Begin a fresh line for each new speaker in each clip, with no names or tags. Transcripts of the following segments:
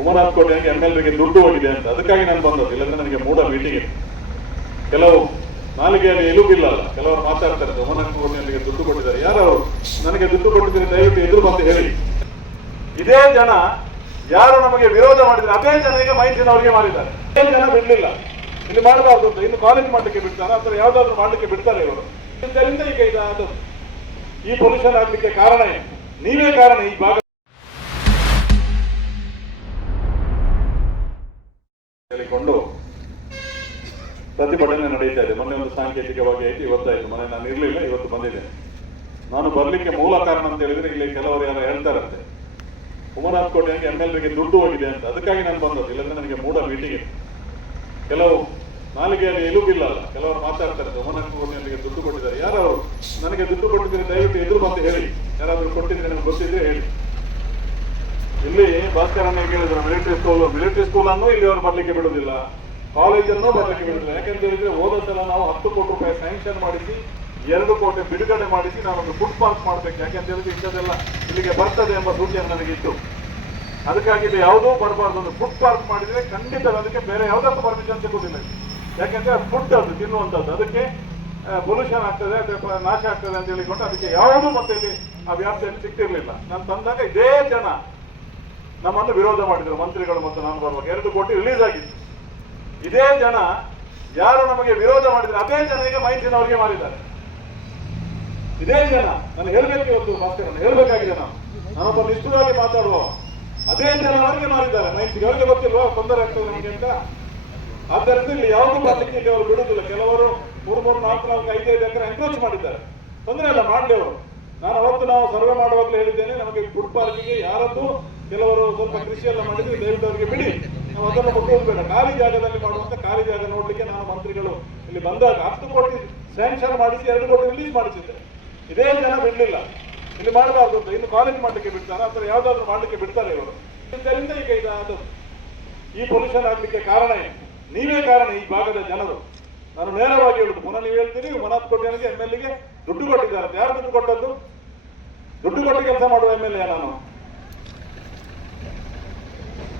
ಉಮನಾಥ್ ಕೋಟೆಗೆ M L ಎಗೆ ದುಡ್ಡು ಹೋಗಿದೆ ಅಂತ. ಅದಕ್ಕಾಗಿ ನಾನು ಬಂದದ್ದು. ಇಲ್ಲಾಂದ್ರೆ ನನಗೆ ಮೂಡ ಮೀಟಿಂಗ್ ಕೆಲವು ನಾಲಿಗೆಯಲ್ಲಿ ಎಲುಬಿಲ್ಲ ಅಲ್ಲ. ಕೆಲವರು ಮಾತಾಡ್ತಾರೆ ಉಮನಾಥ್ ಕೋಟೆಗೆ ದುಡ್ಡು ಕೊಟ್ಟಿದ್ದಾರೆ. ಯಾರು ನನಗೆ ದುಡ್ಡು ಕೊಟ್ಟಿದ್ದಾರೆ, ದಯವಿಟ್ಟು ಎದುರು ಬಂದು ಹೇಳಿ. ಇದೇ ಜನ ಯಾರು ನಮಗೆ ವಿರೋಧ ಮಾಡಿದ್ರೆ ಅದೇ ಜನರಿಗೆ ಅವರಿಗೆ ಮಾಡಿದ್ದಾರೆ. ಜನ ಬಿಡ್ಲಿಲ್ಲ. ಇಲ್ಲಿ ಮಾಡಬಾರ್ದು ಅಂತ. ಇನ್ನು ಕಾಲೇಜ್ ಮಾಡಲಿಕ್ಕೆ ಬಿಡ್ತಾರೆ? ಅಥವಾ ಯಾವ್ದಾದ್ರು ಮಾಡ್ಲಿಕ್ಕೆ ಬಿಡ್ತಾರೆ ಇವರು? ಇದರಿಂದ ಈಗ ಇದು ಈ ಪೊಲ್ಯೂಷನ್ ಆಗ್ಲಿಕ್ಕೆ ಕಾರಣ ಏನು? ನೀವೇ ಕಾರಣ ಈ ಭಾಗ ಹೇಳಿಕೊಂಡು ಪ್ರತಿಭಟನೆ ನಡೀತಾ ಇದೆ. ಮೊನ್ನೆ ಒಂದು ಸಾಂಕೇತಿಕವಾಗಿ ಆಯ್ತು, ಇವತ್ತಾಯ್ತು. ಮನೆ ನಾನು ಇರ್ಲಿಲ್ಲ, ಇವತ್ತು ಬಂದಿದೆ ನಾನು ಬರ್ಲಿಕ್ಕೆ ಮೂಲ ಕಾರಣ ಅಂತ ಹೇಳಿದ್ರೆ ಇಲ್ಲಿ ಕೆಲವರು ಯಾರು ಹೇಳ್ತಾರಂತೆ. ಉಮನಾಥ್ ಕೋಟೆಗೆ ಎಂ ಎಲ್ ಎಗೆ ದುಡ್ಡು ಹೋಗಿದೆ ಅಂತ. ಅದಕ್ಕಾಗಿ ನಾನು ಬಂದದ್ದು. ಇಲ್ಲಂದ್ರೆ ನನಗೆ ಮೂಡ ಮೀಟಿಂಗ್ ಇತ್ತು ಕೆಲವು ನಾಲಿಗೆಯಲ್ಲಿ ಎಲುಬಿಲ್ಲ ಅಲ್ಲ. ಕೆಲವರು ಮಾತಾಡ್ತಾರೆ, ಉಮನಾಥ್ ಕೋಟೆಗೆ ದುಡ್ಡು ಕೊಟ್ಟಿದ್ದಾರೆ. ಯಾರು ನನಗೆ ದುಡ್ಡು ಕೊಟ್ಟಿದ್ರೆ ದಯವಿಟ್ಟು ಎದುರು ಬಂದು ಹೇಳಿ. ಯಾರಾದರೂ ಕೊಟ್ಟಿದ್ರೆ ನನಗೆ ಗೊತ್ತಿದ್ರೆ ಹೇಳಿ. ಇಲ್ಲಿ ಭಾಸ್ಕರನ್ನ ಕೇಳಿದ್ರು ಮಿಲಿಟರಿ ಸ್ಕೂಲ್ ಮಿಲಿಟರಿ ಸ್ಕೂಲ್ ಅನ್ನು ಇಲ್ಲಿ ಅವರು ಬರ್ಲಿಕ್ಕೆ ಬಿಡುದಿಲ್ಲ. ಕಾಲೇಜನ್ನು ಬರ್ಲಿಕ್ಕೆ ಬಿಡುದಿಲ್ಲ. ಯಾಕಂತ ಹೇಳಿದ್ರೆ ಹೋದ ಸಲ ನಾವು ಹತ್ತು ಕೋಟಿ ರೂಪಾಯಿ ಸ್ಯಾಂಕ್ಷನ್ ಮಾಡಿಸಿ, ಎರಡು ಕೋಟಿ ಬಿಡುಗಡೆ ಮಾಡಿಸಿ ನಾನೊಂದು ಫುಡ್ ಪಾರ್ಕ್ ಮಾಡ್ಬೇಕು. ಯಾಕಂತ ಹೇಳಿದ್ರೆ ಇಂಥದ್ದೆಲ್ಲ ಇಲ್ಲಿಗೆ ಬರ್ತದೆ ಎಂಬ ಸೂಚನೆ ನನಗಿತ್ತು. ಅದಕ್ಕಾಗಿ ಇದು ಯಾವುದೂ ಬರಬಾರ್ದು. ಒಂದು ಫುಡ್ ಪಾರ್ಕ್ ಮಾಡಿದ್ರೆ ಖಂಡಿತ ಅದಕ್ಕೆ ಬೇರೆ ಯಾವುದಕ್ಕೂ ಪರ್ಮಿಷನ್ ಸಿಗುದಿಲ್ಲ ಅದು ಫುಡ್ ಅದು, ತಿನ್ನುವಂಥದ್ದು. ಅದಕ್ಕೆ ಪೊಲ್ಯೂಷನ್ ಆಗ್ತದೆ ಅಥವಾ ನಾಶ ಆಗ್ತದೆ ಅಂತ ಹೇಳಿಕೊಂಡು ಅದಕ್ಕೆ ಯಾವುದೂ ಮತ್ತೆ ಇಲ್ಲಿ ಆ ವ್ಯಾಪ್ತಿಯಲ್ಲಿ ಸಿಕ್ತಿರ್ಲಿಲ್ಲ ನಾನು ತಂದಾಗ ಇದೇ ಜನ ನಮ್ಮನ್ನು ವಿರೋಧ ಮಾಡಿದರು, ಮಂತ್ರಿಗಳು ಮತ್ತು ನಾನು ಬರುವಾಗ. ಎರಡು ಕೋಟಿ ರಿಲೀಸ್ ಆಗಿತ್ತು. ಇದೇ ಜನ ಯಾರು ನಮಗೆ ವಿರೋಧ ಮಾಡಿದ್ರು ಅದೇ ಜನ ಈಗ ಮೈಸೂರಿನವರಿಗೆ ಮಾಡಿದ್ದಾರೆ ಇದೇ ಜನ ನಾನು ಹೇಳ್ಬೇಕು ಇವತ್ತು ಭಾಸ್ಕರನ್ ಹೇಳ್ಬೇಕಾಗಿದೆ ನಾನು. ನಾನೊಬ್ಬ ನಿಷ್ಠುರಾಗಿ ಮಾತಾಡುವ. ಅದೇ ಜನ ಅವರಿಗೆ ಮಾಡಿದ್ದಾರೆ ಮೈಸೂರಿಗೆ ಅವರಿಗೆ ಗೊತ್ತಿಲ್ವಾ? ತೊಂದರೆ ಆಗ್ತದೆ ನಮಗೆ ಅಂತ? ಆದ್ದರಿಂದ ಇಲ್ಲಿ ಯಾವುದೂ ಬರ್ಲಿಕ್ಕೆ ಇಲ್ಲಿ ಅವರು ಬಿಡುವುದಿಲ್ಲ. ಕೆಲವರು ಮೂರು ಮೂರು, ನಾಲ್ಕು ನಾಲ್ಕು ಐದೈದು ಎಕರೆ ಎನ್ಕ್ರೋಚ್ ಮಾಡಿದ್ದಾರೆ. ತೊಂದರೆ ಇಲ್ಲ ಮಾಡಲಿ ಅವರು. ನಾನು ಅವತ್ತು ನಾವು ಸರ್ವೆ ಮಾಡುವಾಗಲೇ ಹೇಳಿದ್ದೇನೆ, ನಮಗೆ ಫುಡ್ ಪಾರ್ಕಿಗೆ ಯಾರದ್ದು ಕೆಲವರು ಸ್ವಲ್ಪ ಕೃಷಿಯೆಲ್ಲ ಮಾಡಿದ್ರೆ ದಯವಿಟ್ಟು ಬಿಡಿ. ನಾವು ಅದನ್ನು ಕೊಟ್ಟು ಹೋಗ್ಬೇಡ ಖಾಲಿ ಜಾಗದಲ್ಲಿ ಮಾಡುವಂತ ಖಾಲಿ ಜಾಗ ನೋಡ್ಲಿಕ್ಕೆ ನಾನು ಮಂತ್ರಿಗಳು ಇಲ್ಲಿ ಬಂದಾಗ ಹತ್ತು ಕೋಟಿ ಸ್ಯಾಂಕ್ಷನ್ ಮಾಡಿಸಿ, ಎರಡು ಕೋಟಿ ರಿಲೀಸ್ ಮಾಡಿಸಿದ್ದೆ ಇದೇ ಜನ ಬಿಡ್ಲಿಲ್ಲ. ಇಲ್ಲಿ ಮಾಡಬಾರ್ದು ಅಂತ. ಇನ್ನು ಕಾಲೇಜ್ ಮಾಡ್ಲಿಕ್ಕೆ ಬಿಡ್ತಾರೆ? ಅಥವಾ ಯಾವ್ದಾದ್ರು ಮಾಡ್ಲಿಕ್ಕೆ ಬಿಡ್ತಾರೆ ಇವರು. ಇದರಿಂದ ಈಗ ಇದಾದ ಈ ಪೊಲ್ಯೂಷನ್ ಆಗ್ಲಿಕ್ಕೆ ಕಾರಣ ಏನು? ನೀವೇ ಕಾರಣ ಈ ಭಾಗದ ಜನರು. ನಾನು ನೇರವಾಗಿ ಹೇಳುದು. ಪುನಃ ನೀವು ಹೇಳ್ತೀರಿ, ಮನೋಜ್ ಕೊಟ್ಟಿಗೆ ಎಂ ಎಲ್ಗೆ ದುಡ್ಡು ಕೊಟ್ಟಿದ್ದಾರೆ. ಯಾರು ದುಡ್ಡು ಕೊಟ್ಟದ್ದು? ದುಡ್ಡು ಕೊಟ್ಟು ಕೆಲಸ ಮಾಡುವ ಎಂ ಎಲ್ ಎ ನಾನು.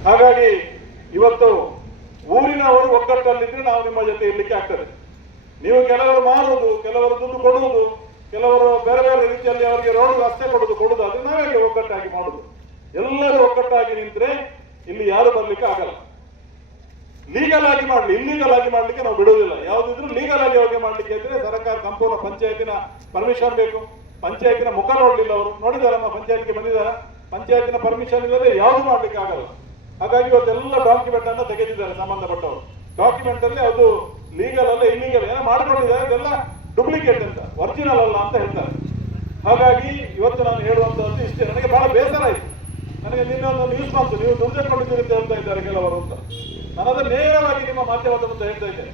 ಹಾಗಾಗಿ ಇವತ್ತು ಊರಿನವರು ಒಗ್ಗಟ್ಟಲ್ಲಿದ್ರೆ ನಾವು ನಿಮ್ಮ ಜೊತೆ ಇರ್ಲಿಕ್ಕೆ ಆಗ್ತದೆ. ನೀವು ಕೆಲವರು ಮಾರುವುದು ಕೆಲವರು ದುಡ್ಡು ಕೊಡುವುದು ಕೆಲವರು ಬೇರೆ ಬೇರೆ ರೀತಿಯಲ್ಲಿ ಅವರಿಗೆ ರೋಡ್ ರಸ್ತೆ ಕೊಡುದು ಕೊಡುದು, ಅದು ನಾವೇ ಒಗ್ಗಟ್ಟಾಗಿ ಮಾಡುದು. ಎಲ್ಲರೂ ಒಗ್ಗಟ್ಟಾಗಿ ನಿಂತ್ರೆ ಇಲ್ಲಿ ಯಾರು ಬರ್ಲಿಕ್ಕೆ ಆಗಲ್ಲ. ಲೀಗಲ್ ಆಗಿ ಮಾಡಲಿ ಇಲ್ಲೀಗಲ್ ಆಗಿ ಮಾಡ್ಲಿಕ್ಕೆ ನಾವು ಬಿಡುವುದಿಲ್ಲ. ಯಾವ್ದಿದ್ರು ಲೀಗಲ್ ಆಗಿ ಹೋಗಿ ಮಾಡ್ಲಿಕ್ಕೆ ಇದ್ರೆ ಸರ್ಕಾರ ಸಂಪೂರ್ಣ ಪಂಚಾಯತಿನ ಪರ್ಮಿಷನ್ ಬೇಕು. ಪಂಚಾಯತಿನ ಮುಖ ನೋಡ್ಲಿಲ್ಲ ಅವರು. ನೋಡಿದಾರಮ್ಮ ಪಂಚಾಯತ್ಗೆ ಬಂದಿದಾರ? ಪಂಚಾಯತಿನ ಪರ್ಮಿಷನ್ ಇಲ್ಲದೆ ಯಾವುದು ಮಾಡ್ಲಿಕ್ಕೆ ಆಗಲ್ಲ. ಹಾಗಾಗಿ ಇವತ್ತೆಲ್ಲ ಡಾಕ್ಯುಮೆಂಟ್ ಅನ್ನ ತೆಗೆದಿದ್ದಾರೆ ಸಂಬಂಧಪಟ್ಟವರು. ಡಾಕ್ಯುಮೆಂಟ್ ಅಲ್ಲಿ ಅದು ಲೀಗಲ್ ಅಲ್ಲ ಇಲ್ಲಿಗಲ್ ಏನೋ ಮಾಡ್ಕೊಂಡಿದ್ದಾರೆ, ಅದೆಲ್ಲ ಡೂಪ್ಲಿಕೇಟ್ ಅಂತ ಒರಿಜಿನಲ್ ಅಲ್ಲ ಅಂತ ಹೇಳ್ತಾರೆ. ಹಾಗಾಗಿ ಇವತ್ತು ನಾನು ಹೇಳುವಂತದ್ದು ಇಷ್ಟೇ. ನನಗೆ ಬಹಳ ಬೇಸರ ಆಯ್ತು. ನನಗೆ ನಿನ್ನೆ ಒಂದು ನ್ಯೂಸ್ ಬಂತು. ನೀವು ದುರ್ಜೆ ತಗೊಂಡಿದ್ದೀರಿ ಅಂತ ಹೇಳ್ತಾ ಇದ್ದಾರೆ ಕೆಲವರು ಅಂತ. ನಾನು ಅದನ್ನು ನೇರವಾಗಿ ನಿಮ್ಮ ಮಾಧ್ಯಮದ ಮುಂದೆ ಹೇಳ್ತಾ ಇದ್ದೇನೆ.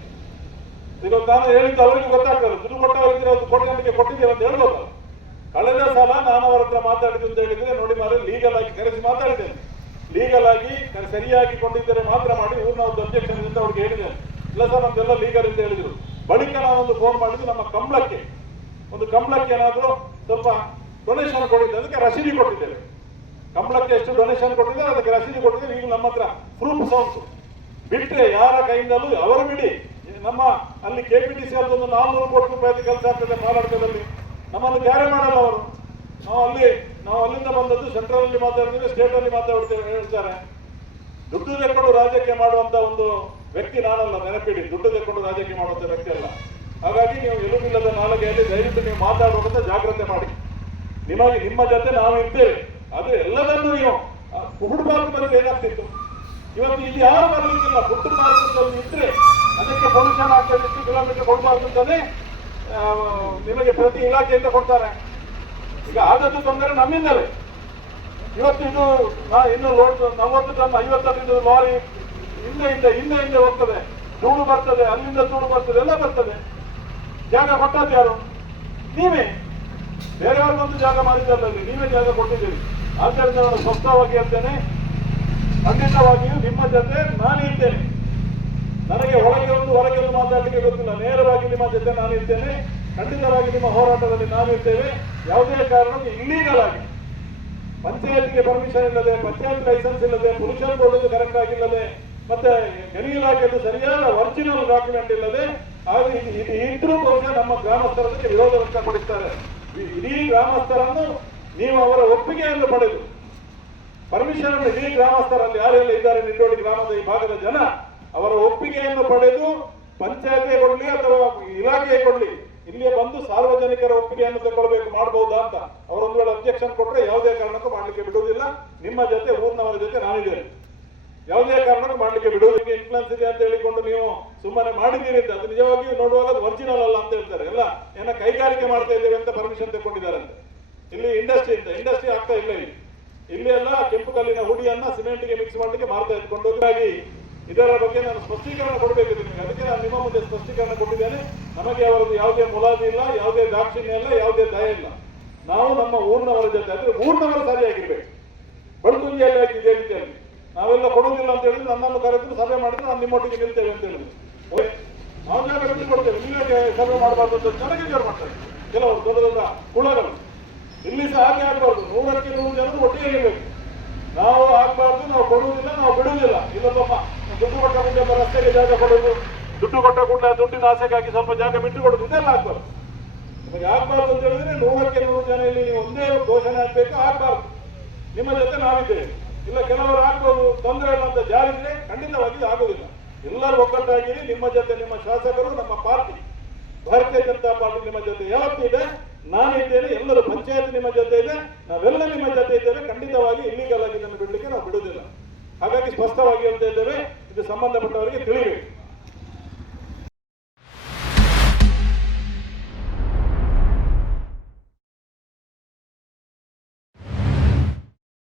ಈಗ ನಾನು ಹೇಳಿದ್ದು ಅವರಿಗೆ ಗೊತ್ತಾಗ್ತದೆ. ದುಡ್ಡು ಕೊಟ್ಟವರಿಗೆ ಅದು ಕೊಟ್ಟಿದ್ದಕ್ಕೆ ಕೊಟ್ಟಿದ್ದೀವಿ ಅಂತ ಹೇಳ್ಬೋದು ಕಳೆದ ಸಲ ನಾನು ಅವರ ಹತ್ರ ಮಾತಾಡಿದ್ದು ಅಂತ ಹೇಳಿದ್ರೆ ನೋಡಿ ಮಾರು ಲೀಗಲ್ ಆಗಿ ಕರೆಸಿ ಮಾತಾಡಿದ್ದೇನೆ. ಲೀಗಲ್ ಆಗಿ ಸರಿಯಾಗಿ ಕೊಂಡಿದ್ದರೆ ಮಾತ್ರ ಮಾಡಿ ಊರಿನ ಒಂದು ಅಬ್ಜೆಕ್ಷನ್ ಅಂತ ಅವ್ರಿಗೆ ಹೇಳಿದ್ದೇನೆ ಇಲ್ಲ ಸರ್, ನಮ್ದೆಲ್ಲ ಲೀಗಲ್ ಅಂತ ಹೇಳಿದ್ರು. ಬಳಿಕ ನಾನೊಂದು ಫೋನ್ ಮಾಡಿದ್ದು ನಮ್ಮ ಕಂಬಳಕ್ಕೆ. ಒಂದು ಕಂಬಳಕ್ಕೆ ಏನಾದರೂ ಸ್ವಲ್ಪ ಡೊನೇಷನ್ ಕೊಟ್ಟಿದ್ದೆ. ಅದಕ್ಕೆ ರಸೀದಿ ಕೊಟ್ಟಿದ್ದೇವೆ ಕಂಬಳಕ್ಕೆ ಎಷ್ಟು ಡೊನೇಷನ್ ಕೊಟ್ಟಿದ್ದಾರೆ ಅದಕ್ಕೆ ರಸೀದಿ ಕೊಟ್ಟಿದ್ದಾರೆ ಈಗ ನಮ್ಮ ಹತ್ರ ಪ್ರೂಫ್ ಸೌಂಡ್ಸ್ ಬಿಟ್ಟರೆ ಯಾರ ಕೈಯಿಂದಲೂ ಅವರು ಬಿಡಿ. ನಮ್ಮ ಅಲ್ಲಿ ಕೆ ಪಿ ಟಿ ಒಂದು ನಾನ್ನೂರು ಕೋಟಿ ರೂಪಾಯಿ ಕೆಲಸ ಆಗ್ತದೆ ಪಾಲಾಡ್ಕದಲ್ಲಿ ನಮ್ಮನ್ನು ಕ್ಯಾರೆ ಮಾಡಲ್ಲ ಅವರು. ನಾವು ಅಲ್ಲಿ, ನಾವು ಅಲ್ಲಿಂದ ಬಂದದ್ದು ಸೆಂಟ್ರಲ್ ಅಲ್ಲಿ ಮಾತಾಡ್ತೀವಿ ಸ್ಟೇಟ್ ಅಲ್ಲಿ ಮಾತಾಡ್ತೇವೆ ಹೇಳ್ತಾರೆ. ದುಡ್ಡು ತೆಕ್ಕೊಂಡು ರಾಜಕೀಯ ಮಾಡುವಂತ ಒಂದು ವ್ಯಕ್ತಿ ನಾನಲ್ಲ, ನೆನಪಿಡಿ. ದುಡ್ಡು ತೆಕ್ಕೊಂಡು ರಾಜಕೀಯ ಮಾಡುವಂತ ವ್ಯಕ್ತಿ ಅಲ್ಲ. ಹಾಗಾಗಿ ನೀವು ಎಲುಬಿಲ್ಲದ ನಾಲಿಗೆಯಲ್ಲಿ ದಯವಿಟ್ಟು ನೀವು ಮಾತಾಡುವಂತ ಜಾಗ್ರತೆ ಮಾಡಿ. ನಿಮಗೆ ನಿಮ್ಮ ಜೊತೆ ನಾವು ಇದ್ದೇವೆ. ಅದು ಎಲ್ಲದನ್ನು ನೀವು ಪಾರ್ಕ್ ಬಂದ್ರೆ ಏನಾಗ್ತಿತ್ತು? ಇವತ್ತು ಇಲ್ಲಿ ಯಾರು ಬರಲಿಕ್ಕಿಲ್ಲ? ಫುಡ್ ಪಾರ್ಕ್ ಇದ್ರೆ ಅದಕ್ಕೆ ಪೊಲ್ಯೂಷನ್ ಆಗ್ತದೆ ಇಷ್ಟು ಕಿಲೋಮೀಟರ್ ಕೊಡಬಾರ್ದು ಅಂತಾನೆ ನಿಮಗೆ ಪ್ರತಿ ಇಲಾಖೆಯಿಂದ ಕೊಡ್ತಾರೆ. ಈಗ ಆದದ್ದು ತೊಂದರೆ ನಮ್ಮಿಂದಲೇ. ಇವತ್ತು ಇದು ಇನ್ನು ಲೋಡ್, ನಲವತ್ತು ಟನ್ ಐವತ್ತು ಟನ್ ಲಾರಿ ಹಿಂದೆ ಹಿಂದೆ ಹಿಂದೆ ಹಿಂದೆ ಹೋಗ್ತದೆ. ಧೂಳು ಬರ್ತದೆ, ಅಲ್ಲಿಂದ ಧೂಳು ಬರ್ತದೆ, ಎಲ್ಲ ಬರ್ತದೆ. ಜಾಗ ಕೊಟ್ಟದ್ದು ಯಾರು? ನೀವೇ. ಬೇರೆಯವ್ರಿಗೊಂದು ಜಾಗ ಮಾಡಿದ್ದಲ್ಲ ನೀವೇ ಜಾಗ ಕೊಟ್ಟಿದ್ದೀರಿ. ಆದ್ದರಿಂದ ನಾನು ಸ್ವಸ್ಥವಾಗಿ ಹೇಳ್ತೇನೆ ಖಂಡಿತವಾಗಿಯೂ ನಿಮ್ಮ ಜೊತೆ ನಾನು ಇದ್ದೇನೆ ನನಗೆ ಒಳಗೆ ಒಂದು, ಹೊರಗೆ ಮಾತಾಡಲಿಕ್ಕೆ ಗೊತ್ತಿಲ್ಲ. ನೇರವಾಗಿ ನಿಮ್ಮ ಜೊತೆ ನಾನು ಇದ್ದೇನೆ ಖಂಡಿತವಾಗಿ ನಿಮ್ಮ ಹೋರಾಟದಲ್ಲಿ ನಾವು ಇದ್ದೇವೆ ಯಾವುದೇ ಕಾರಣಕ್ಕೂ ಇಲ್ಲೀಗಲ್ ಆಗಿ ಪಂಚಾಯತ್ಗೆ ಪರ್ಮಿಷನ್ ಇಲ್ಲದೆ, ಪಂಚಾಯತ್ ಲೈಸೆನ್ಸ್ ಇಲ್ಲದೆ ಪೊಲ್ಯೂಷನ್ ಬೋರ್ಡ್ ಕರೆಕ್ಟ್ ಆಗಿಲ್ಲದೆ, ಮತ್ತೆ ಗಣಿ ಇಲಾಖೆಯಲ್ಲಿ ಸರಿಯಾದ ಒರಿಜಿನಲ್ ಡಾಕ್ಯುಮೆಂಟ್ ಇಲ್ಲದೆ, ಹಾಗೂ ಇದು ಇದು ಇದ್ರೂ ಬಹುಶಃ ನಮ್ಮ ಗ್ರಾಮಸ್ಥರದಕ್ಕೆ ವಿರೋಧ ವ್ಯಕ್ತಪಡಿಸ್ತಾರೆ. ಇಡೀ ಗ್ರಾಮಸ್ಥರನ್ನು ನೀವು ಅವರ ಒಪ್ಪಿಗೆಯನ್ನು ಪಡೆದು ಪರ್ಮಿಷನ್ ಇಡೀ ಗ್ರಾಮಸ್ಥರಲ್ಲಿ ಯಾರೆಲ್ಲ ಇದ್ದಾರೆ? ನಿಂಡೋಳಿ ಗ್ರಾಮದ ಈ ಭಾಗದ ಜನ, ಅವರ ಒಪ್ಪಿಗೆಯನ್ನು ಪಡೆದು, ಪಂಚಾಯತ್ಗೆ ಕೊಡಲಿ ಅಥವಾ ಇಲಾಖೆಗೆ ಕೊಡ್ಲಿ ಇಲ್ಲಿಯೇ ಬಂದು ಸಾರ್ವಜನಿಕರ ಒಪ್ಪಿಗೆಯನ್ನು ತಗೊಳ್ಬೇಕು ಮಾಡಬಹುದಾ ಅಂತ ಅವರೊಂದು ವೇಳೆ ಅಬ್ಜೆಕ್ಷನ್ ಕೊಟ್ಟರೆ ಯಾವುದೇ ಕಾರಣಕ್ಕೂ ಮಾಡ್ಲಿಕ್ಕೆ ಬಿಡುವುದಿಲ್ಲ. ನಿಮ್ಮ ಜೊತೆ, ಊರಿನವರ ಜೊತೆ ನಾನಿದ್ದೇನೆ. ಯಾವುದೇ ಕಾರಣಕ್ಕೂ ಮಾಡ್ಲಿಕ್ಕೆ ಬಿಡುವುದಿಲ್ಲ. ಇನ್ಫ್ಲುಯೆನ್ಸ್ ಇದೆ ಅಂತ ಹೇಳಿಕೊಂಡು ನೀವು ಸುಮ್ಮನೆ ಮಾಡಿದ್ದೀರಿ ಅಂತ. ಅದು ನಿಜವಾಗಿ ನೋಡುವಾಗ ಅದು ಒರಿಜಿನಲ್ ಅಲ್ಲ ಅಂತ ಹೇಳ್ತಾರೆ. ಎಲ್ಲ ಏನ ಕೈಗಾರಿಕೆ ಮಾಡ್ತಾ ಇದ್ದೇವೆ ಅಂತ ಪರ್ಮಿಷನ್ ತಗೊಂಡಿದ್ದಾರೆ ಅಂತ ಇಲ್ಲಿ ಇಂಡಸ್ಟ್ರಿ ಅಂತ ಇಂಡಸ್ಟ್ರಿ ಆಗ್ತಾ ಇಲ್ಲ ಇಲ್ಲಿ. ಇಲ್ಲಿ ಎಲ್ಲ ಕೆಂಪು ಕಲ್ಲಿನ ಹುಡಿಯನ್ನ ಸಿಮೆಂಟ್ಗೆ ಮಿಕ್ಸ್ ಮಾಡಲಿಕ್ಕೆ ಮಾರ್ತಾ ಇದ್ಕೊಂಡು ಹಾಗಾಗಿ ಇದರ ಬಗ್ಗೆ ನಾನು ಸ್ಪಷ್ಟೀಕರಣ ಕೊಡಬೇಕಿದೆ ನಿಮಗೆ. ಅದಕ್ಕೆ ನಾನು ನಿಮ್ಮ ಮುಂದೆ ಸ್ಪಷ್ಟೀಕರಣ ಕೊಟ್ಟಿದ್ದೇನೆ. ನಮಗೆ ಅವರದ್ದು ಯಾವುದೇ ಮುಲಾಜಿ ಇಲ್ಲ, ಯಾವುದೇ ದಾಕ್ಷಿಣ್ಯ ಇಲ್ಲ, ಯಾವುದೇ ದಯ ಇಲ್ಲ. ನಾವು ನಮ್ಮ ಊರಿನವರ ಜೊತೆ ಅಂದರೆ ಊರಿನವರು ಸರಿಯಾಗಿರ್ಬೇಕು. ಬಡಗುಂಜಿಯಲ್ಲಿ ಆಗಿದೆ ಅಂತ ರೀತಿಯಲ್ಲಿ. ನಾವೆಲ್ಲ ಕೊಡುವುದಿಲ್ಲ ಅಂತ ಹೇಳಿದ್ರೆ ನನ್ನನ್ನು ಕರೆದು ಸಭೆ ಮಾಡಿದ್ರೆ ನಾನು ನಿಮ್ಮೊಟ್ಟಿಗೆ ನಿಲ್ತೇವೆ ಅಂತ ಹೇಳಿದ್ರು. ಓಕೆ? ನಾವು ಕರೆದು ಕೊಡ್ತೇವೆ ನೀವೇ ಸಭೆ ಮಾಡಬಾರ್ದು ಅಂತ ನನಗೆ ಜೋರು ಮಾಡ್ತಾರೆ. ಕೆಲವರು ದೊಡ್ಡ ದೊಡ್ಡ ಕುಳಗಳು ಇಲ್ಲಿ ಸಹ ಹಾಗೆ ಆಗಬಾರ್ದು. ನೂರಕ್ಕೆ ನೂರು ಜನರು ಒಟ್ಟಿಗೆ ಇರಬೇಕು. ನಾವು ಆಗಬಾರ್ದು, ನಾವು ಕೊಡುವುದಿಲ್ಲ, ನಾವು ಬಿಡುವುದಿಲ್ಲ. ಇಲ್ಲಪ್ಪ ದುಡ್ಡು ಕೊಟ್ಟ ಮುಂದೆ ರಸ್ತೆಗೆ ಜಾಗ ಕೊಡೋದು, ದುಡ್ಡು ಕೊಟ್ಟ ಕೂಡಲೇ ದುಡ್ಡಿನ ಆಸೆಗಾಗಿ ಸ್ವಲ್ಪ ಜಾಗ ಬಿಟ್ಟು ಕೊಡೋದು ಇದೆಲ್ಲ ಆಗ್ಬಾರ್ದು. ನಿಮಗೆ ಆಗ್ಬಾರ್ದು ಅಂತ ಹೇಳಿದ್ರೆ ನೂರಕ್ಕೆ ನೂರು ಜನ ಇಲ್ಲಿ ಒಂದೇ ಘೋಷಣೆ ಆಗ್ಬೇಕು, ಆಗ್ಬಾರ್ದು. ನಿಮ್ಮ ಜೊತೆ ನಾವಿದ್ದೇವೆ. ಇಲ್ಲ, ಕೆಲವರು ಆಗ್ಬೋದು, ತೊಂದರೆ ಇಲ್ಲ ಅಂತ ಜಾರಿದ್ರೆ ಖಂಡಿತವಾಗಿ ಆಗೋದಿಲ್ಲ. ಎಲ್ಲರೂ ಒಗ್ಗಟ್ಟಾಗಿರಿ, ನಿಮ್ಮ ಜೊತೆ ನಿಮ್ಮ ಶಾಸಕರು, ನಮ್ಮ ಪಾರ್ಟಿ. ಭಾರತೀಯ ಜನತಾ ಪಾರ್ಟಿ ನಿಮ್ಮ ಜೊತೆ ಯಾವತ್ತಿದೆ ನಾನಿದ್ದೇನೆ ಎಲ್ಲರೂ ಪಂಚಾಯತ್ ನಿಮ್ಮ ಜೊತೆ ಇದೆ. ನಾವೆಲ್ಲ ನಿಮ್ಮ ಜೊತೆ ಇದ್ದೇವೆ. ಖಂಡಿತವಾಗಿ ಇಲ್ಲಿಗಲ್ ಆಗಿ ಬಿಡಲಿಕ್ಕೆ ನಾವು ಬಿಡುವುದಿಲ್ಲ. ಹಾಗಾಗಿ ಸ್ಪಷ್ಟವಾಗಿ ಹೇಳ್ತಾ ಇದ್ದೇವೆ இது சம்பந்தப்பட்ட வரைக்கும் தெளிவு